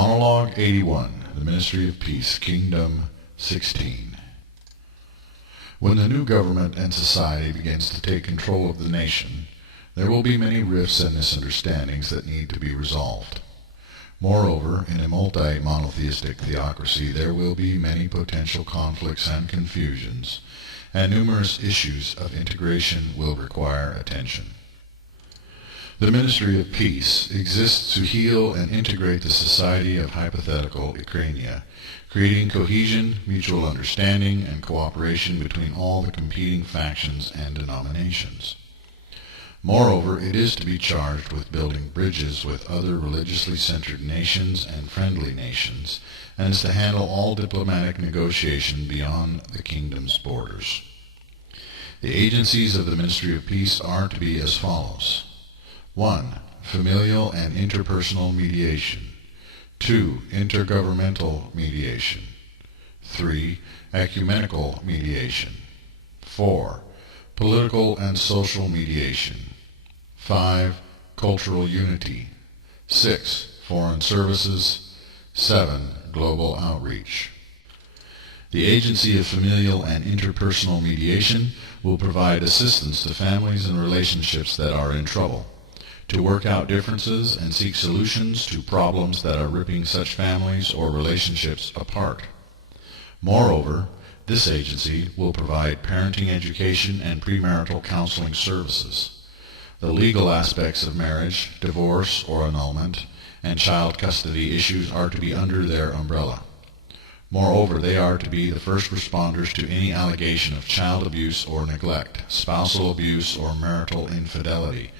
Monologue 81, The Ministry of Peace, Kingdom 16. When the new government and society begins to take control of the nation, there will be many rifts and misunderstandings that need to be resolved. Moreover, in a multi-monotheistic theocracy, there will be many potential conflicts and confusions, and numerous issues of integration will require attention. The Ministry of Peace exists to heal and integrate the society of hypothetical Ukrainia, creating cohesion, mutual understanding, and cooperation between all the competing factions and denominations. Moreover, it is to be charged with building bridges with other religiously centered nations and friendly nations, and is to handle all diplomatic negotiation beyond the kingdom's borders. The agencies of the Ministry of Peace are to be as follows. 1. Familial and interpersonal mediation. 2. Intergovernmental mediation. 3. Ecumenical mediation. 4. Political and social mediation. 5. Cultural unity. 6. Foreign services. 7. Global outreach. The agency of familial and interpersonal mediation will provide assistance to families and relationships that are in trouble, to work out differences and seek solutions to problems that are ripping such families or relationships apart. Moreover, this agency will provide parenting education and premarital counseling services. The legal aspects of marriage, divorce or annulment, and child custody issues are to be under their umbrella. Moreover, they are to be the first responders to any allegation of child abuse or neglect, spousal abuse or marital infidelity,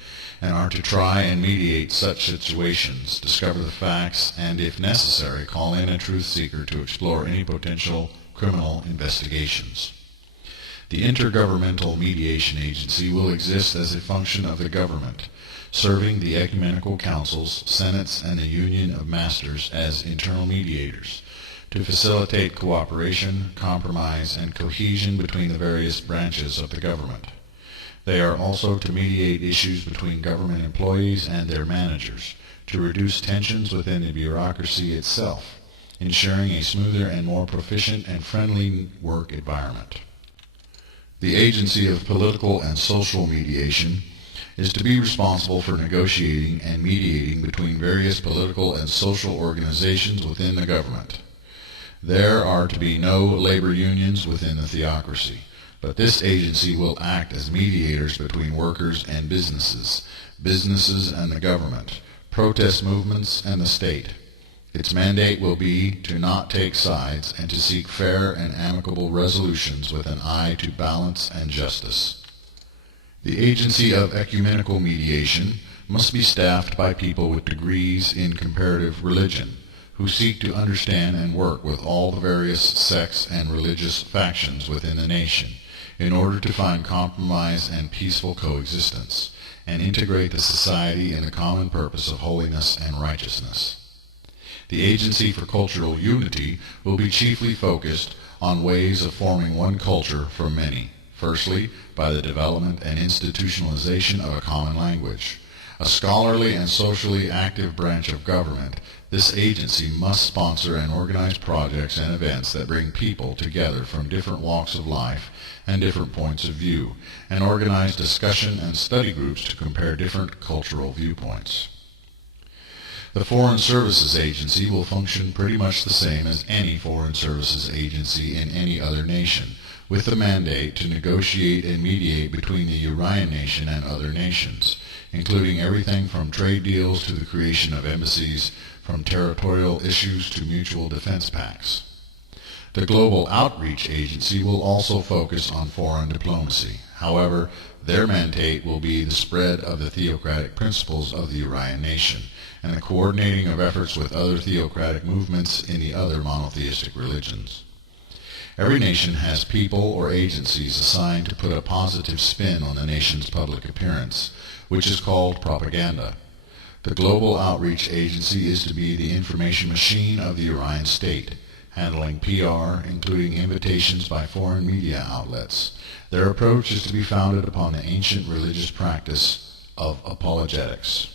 and are to try and mediate such situations, discover the facts, and, if necessary, call in a truth seeker to explore any potential criminal investigations. The Intergovernmental Mediation Agency will exist as a function of the government, serving the ecumenical councils, senates, and the Union of Masters as internal mediators, to facilitate cooperation, compromise, and cohesion between the various branches of the government. They are also to mediate issues between government employees and their managers, to reduce tensions within the bureaucracy itself, ensuring a smoother and more proficient and friendly work environment. The Agency of Political and Social Mediation is to be responsible for negotiating and mediating between various political and social organizations within the government. There are to be no labor unions within the theocracy, but this agency will act as mediators between workers and businesses and the government, protest movements, and the state. Its mandate will be to not take sides and to seek fair and amicable resolutions with an eye to balance and justice. The agency of ecumenical mediation must be staffed by people with degrees in comparative religion, who seek to understand and work with all the various sects and religious factions within the nation, in order to find compromise and peaceful coexistence, and integrate the society in the common purpose of holiness and righteousness. The Agency for Cultural Unity will be chiefly focused on ways of forming one culture from many. Firstly, by the development and institutionalization of a common language. A scholarly and socially active branch of government, this agency must sponsor and organize projects and events that bring people together from different walks of life and different points of view, and organize discussion and study groups to compare different cultural viewpoints. The Foreign Services Agency will function pretty much the same as any foreign services agency in any other nation, with the mandate to negotiate and mediate between the Urian nation and other nations, including everything from trade deals to the creation of embassies, from territorial issues to mutual defense pacts. The Global Outreach Agency will also focus on foreign diplomacy. However, their mandate will be the spread of the theocratic principles of the Urian nation, and the coordinating of efforts with other theocratic movements in the other monotheistic religions. Every nation has people or agencies assigned to put a positive spin on the nation's public appearance, which is called propaganda. The Global Outreach Agency is to be the information machine of the Urian state, handling PR, including invitations by foreign media outlets. Their approach is to be founded upon the ancient religious practice of apologetics.